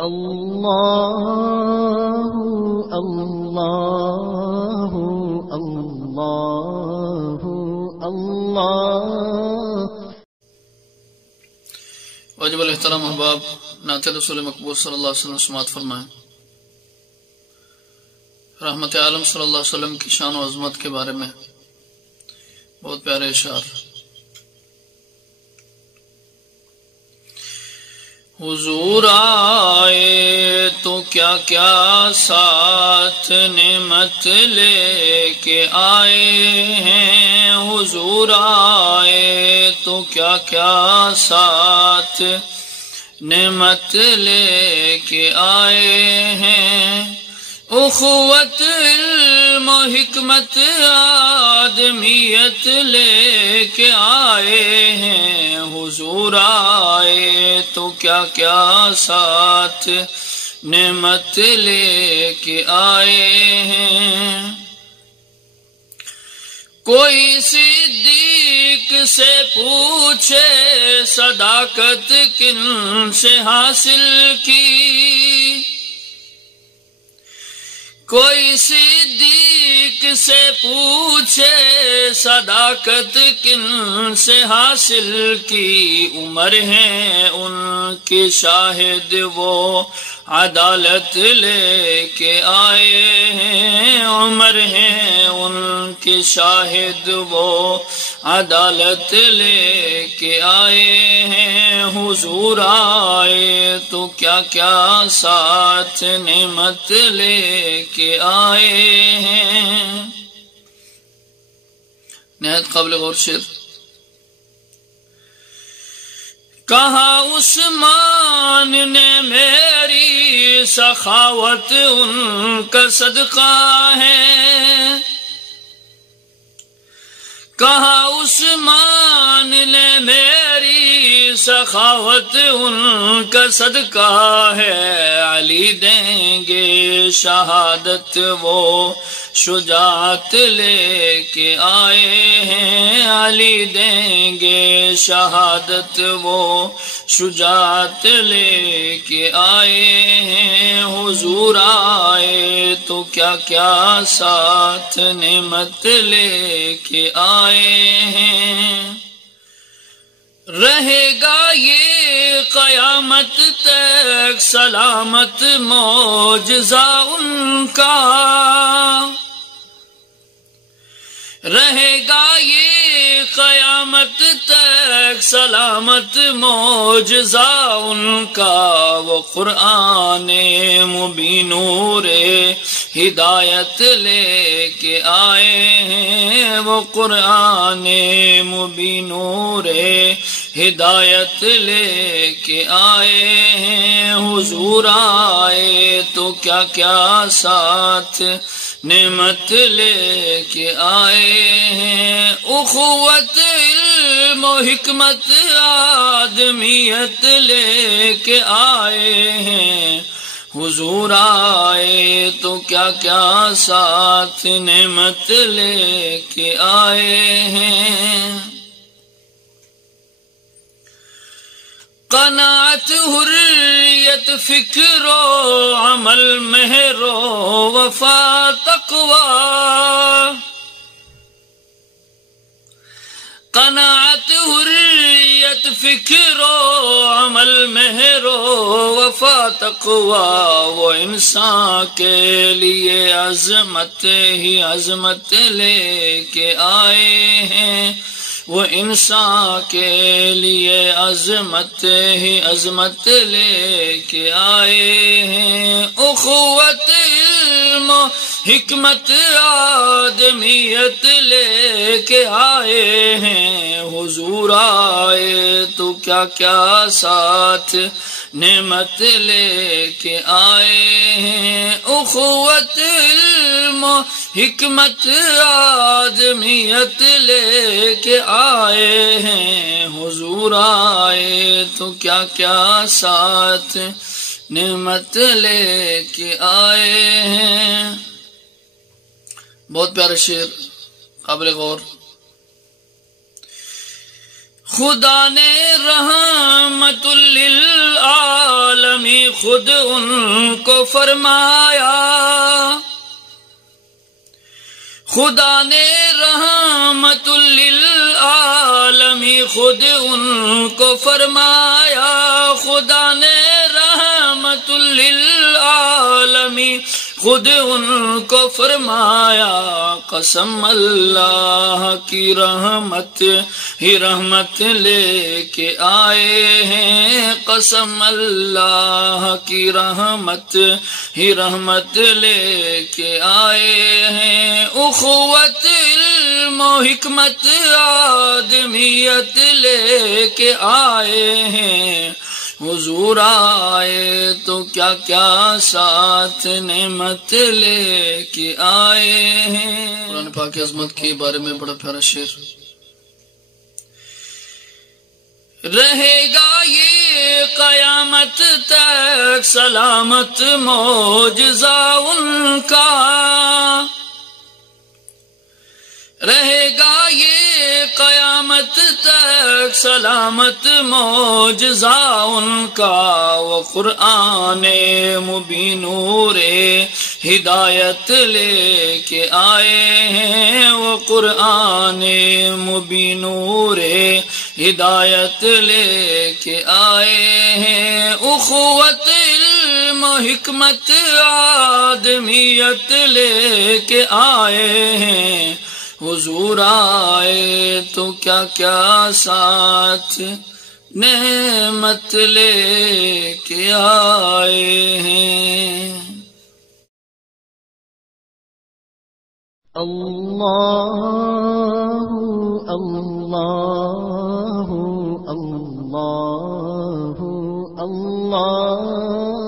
اللہ اللہ اللہ اللہ۔ واجب الاحترام احباب، نعت رسول مقبول صلی اللہ علیہ وسلم سماعت فرمائیں۔ رحمت عالم صلی اللہ علیہ وسلم کی شان و عظمت کے بارے میں بہت پیارے اشعار۔ حضور آئے تو کیا کیا ساتھ نعمت لے کے آئے ہیں، حضور آئے تو کیا کیا ساتھ نعمت لے کے آئے ہیں، اخوت علم و حکمت آدمیت لے کے آئے ہیں، حضور آئے تو کیا کیا ساتھ نعمت لے کے آئے ہیں۔ کوئی صدیق سے پوچھے صداقت کن سے حاصل کی، کوئی صدیق سے پوچھے صداقت کن سے حاصل کی، عمر ہیں ان کے شاہد وہ عدالت لے کے آئے ہیں، عمر ہیں ان کے شاہد وہ عدالت لے کے آئے ہیں، حضور آئے تو کیا کیا ساتھ نعمت لے کے آئے ہیں۔ نہایت قابل غور شعر۔ کہا عثمان نے میری سخاوت ان کا صدقہ ہے، کہا عثمان نے میری سخاوت ان کا صدقہ ہے، علی دیں گے شہادت وہ شجاعت لے کے آئے ہیں، علی دیں گے شہادت وہ شجاعت لے کے آئے ہیں، حضور آئے تو کیا کیا ساتھ نعمت لے کے آئے ہیں۔ رہے گا یہ قیامت تک سلامت معجزہ ان کا، رہے گا یہ قیامت تک سلامت معجزہ ان کا، وہ قرآن مبین نور ہدایت لے کے آئے ہیں، وہ قرآن مبین نور ہدایت لے کے آئے ہیں، حضور آئے تو کیا کیا ساتھ نعمت لے کے آئے ہیں، اخوت علم و حکمت آدمیت لے کے آئے ہیں، حضور آئے تو کیا کیا ساتھ نعمت لے کے آئے ہیں۔ قناعت حریت فکر و عمل مہر و وفا تقوی، قناعت حریت فکر و عمل مہر و وفا تقوی، وہ انسان کے لیے عظمت ہی عظمت لے کے آئے ہیں، وہ انسان کے لیے عظمت ہی عظمت لے کے آئے ہیں، اخوت علم و حکمت آدمیت لے کے آئے ہیں، حضور آئے تو کیا کیا ساتھ نعمت لے کے آئے ہیں، اخوت علم و حکمت آدمیت لے کے آئے ہیں، حضور آئے تو کیا کیا ساتھ نعمت لے کے آئے ہیں۔ بہت پیارا شعر، قابل غور۔ خدا نے رحمت للعالمین خود ان کو فرمایا، خدا نے رحمت للعالمین خود ان کو فرمایا، خدا نے رحمت للعالمین خود ان کو فرمایا، قسم اللہ کی رحمت ہی رحمت لے کے آئے ہیں، قسم اللہ کی رحمت ہی رحمت لے کے آئے ہیں، اخوت علم و حکمت آدمیت لے کے آئے ہیں، حضور آئے تو کیا کیا ساتھ نعمت لے کے آئے ہیں۔ قرآن پاک کی عظمت کے بارے میں بڑا پیارا شعر، رہے گا یہ قیامت تک سلامت معجزہ ان کا، رہے گا یہ قیامت تک سلامت معجزہ ان کا، وہ قرآن مبین نور ہدایت لے کے آئے ہیں، وہ قرآن مبین نور ہدایت لے کے آئے ہیں، اخوت علم و حکمت آدمیت لے کے آئے ہیں، حضور آئے تو کیا کیا ساتھ نعمت لے کے آئے ہیں۔ اللہ اللہ اللہ اللہ